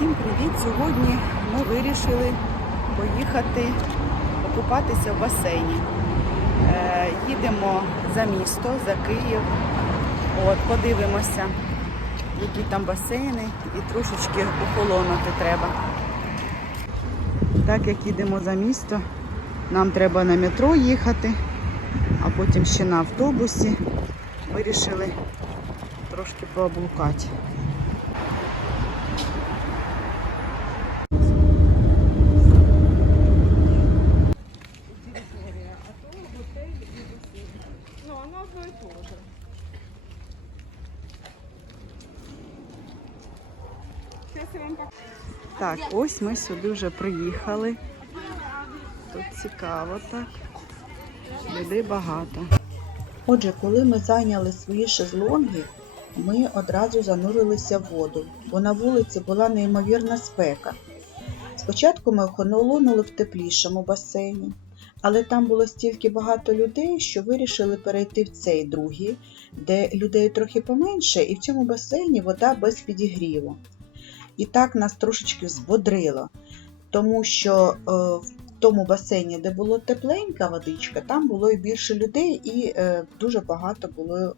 Всім привіт! Сьогодні ми вирішили поїхати окупатися в басейні. Е, їдемо за місто, за Київ. От, подивимося, які там басейни, і трошечки охолонути треба. Так як їдемо за місто, нам треба на метро їхати, а потім ще на автобусі. Вирішили трошки поблукати. Так, ось ми сюди вже приїхали. Тут цікаво так. Людей багато. Отже, коли ми зайняли свої шезлонги, ми одразу занурилися в воду, бо на вулиці була неймовірна спека. Спочатку ми охолонули в теплішому басейні, але там було стільки багато людей, що вирішили перейти в цей другий, де людей трохи поменше, і в цьому басейні вода без підігріву. І так нас трошечки збодрило, тому що е, в тому басейні, де було тепленька водичка, там було і більше людей, і е, дуже багато було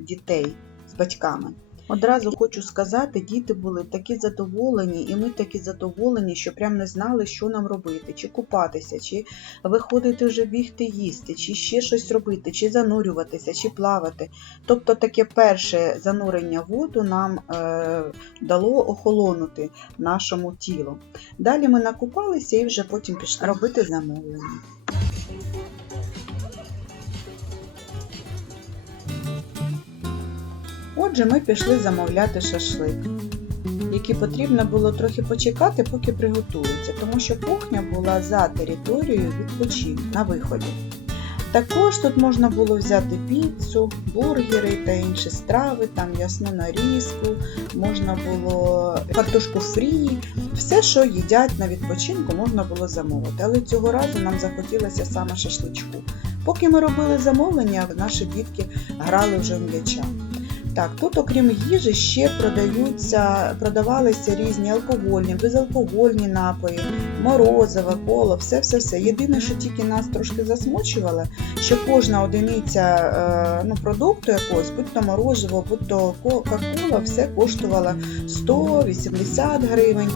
дітей з батьками. Одразу хочу сказати, діти були такі задоволені, і ми такі задоволені, що прям не знали, що нам робити, чи купатися, чи виходити вже бігти їсти, чи ще щось робити, чи занурюватися, чи плавати. Тобто таке перше занурення в воду нам е, дало охолонути нашому тілу. Далі ми накупалися і вже потім пішли робити замовлення. Отже, ми пішли замовляти шашлик, який потрібно було трохи почекати, поки приготується, тому що кухня була за територією відпочинку на виході. Також тут можна було взяти піцу, бургери та інші страви, там ясну нарізку, можна було картошку фрі, все, що їдять на відпочинку, можна було замовити. Але цього разу нам захотілося саме шашличку. Поки ми робили замовлення, наші дітки грали вже в м'яча. Так, тут, окрім їжі, ще продаються, продавалися різні алкогольні, безалкогольні напої, морозиво, коло, все-все-все. Єдине, що тільки нас трошки засмучувало, що кожна одиниця е, ну, продукту якогось, будь то морозиво, будь то кока-кола, все коштувало 180 гривень.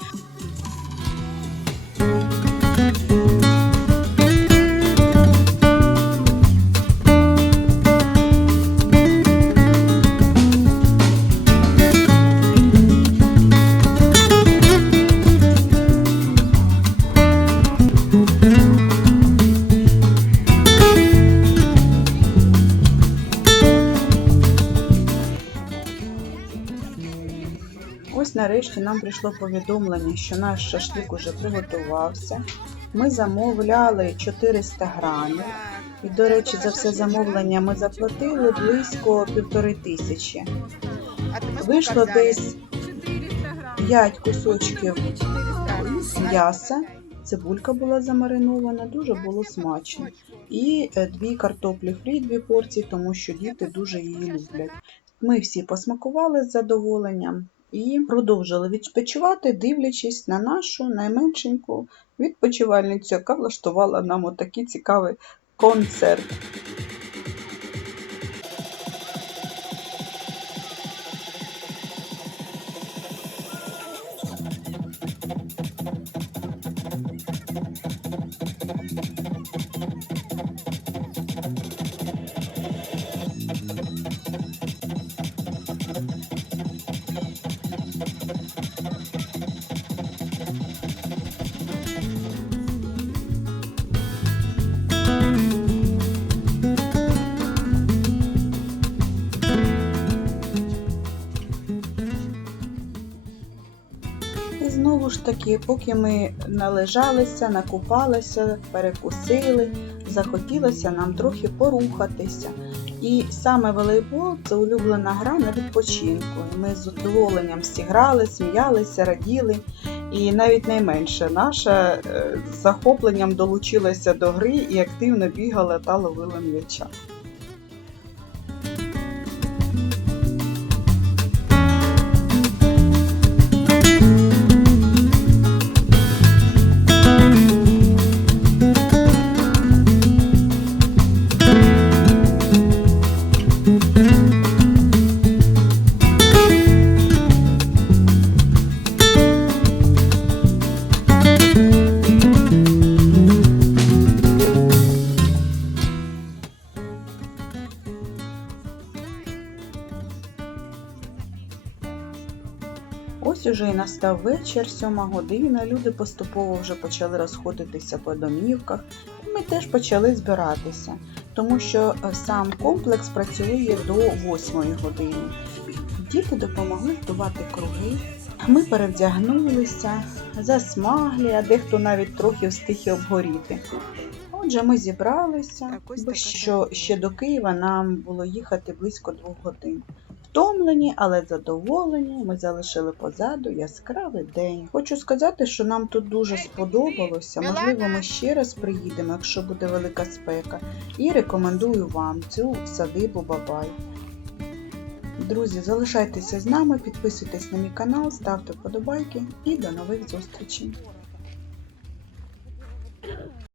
Ось нарешті нам прийшло повідомлення, що наш шашлик уже приготувався. Ми замовляли 400 грамів. І, до речі, за все замовлення ми заплатили близько півтори тисячі. Вийшло десь 5 кусочків м'яса. Цибулька була замаринована, дуже було смачно. І е, дві картоплі фрі, дві порції, тому що діти дуже її люблять. Ми всі посмакували з задоволенням і продовжили відпочивати, дивлячись на нашу найменшеньку відпочивальницю, яка влаштувала нам отакий цікавий концерт. Таки, поки ми належалися, накупалися, перекусили, захотілося нам трохи порухатися. І саме волейбол це улюблена гра на відпочинку. Ми з задоволенням всі грали, сміялися, раділи. І навіть найменше наша е, з захопленням долучилася до гри і активно бігала та ловила м'яча. Уже і настав вечір, сьома година. Люди поступово вже почали розходитися по домівках. І ми теж почали збиратися, тому що е, сам комплекс працює до восьмої години. Діти допомогли вдувати круги. Ми перевдягнулися, засмаглі, а дехто навіть трохи встиг і обгоріти. Отже, ми зібралися, бо що ще до Києва нам було їхати близько двох годин. Втомлені, але задоволені. Ми залишили позаду яскравий день. Хочу сказати, що нам тут дуже сподобалося. Можливо, ми ще раз приїдемо, якщо буде велика спека. І рекомендую вам цю садибу Бабай. Друзі, залишайтеся з нами, підписуйтесь на мій канал, ставте вподобайки і до нових зустрічей.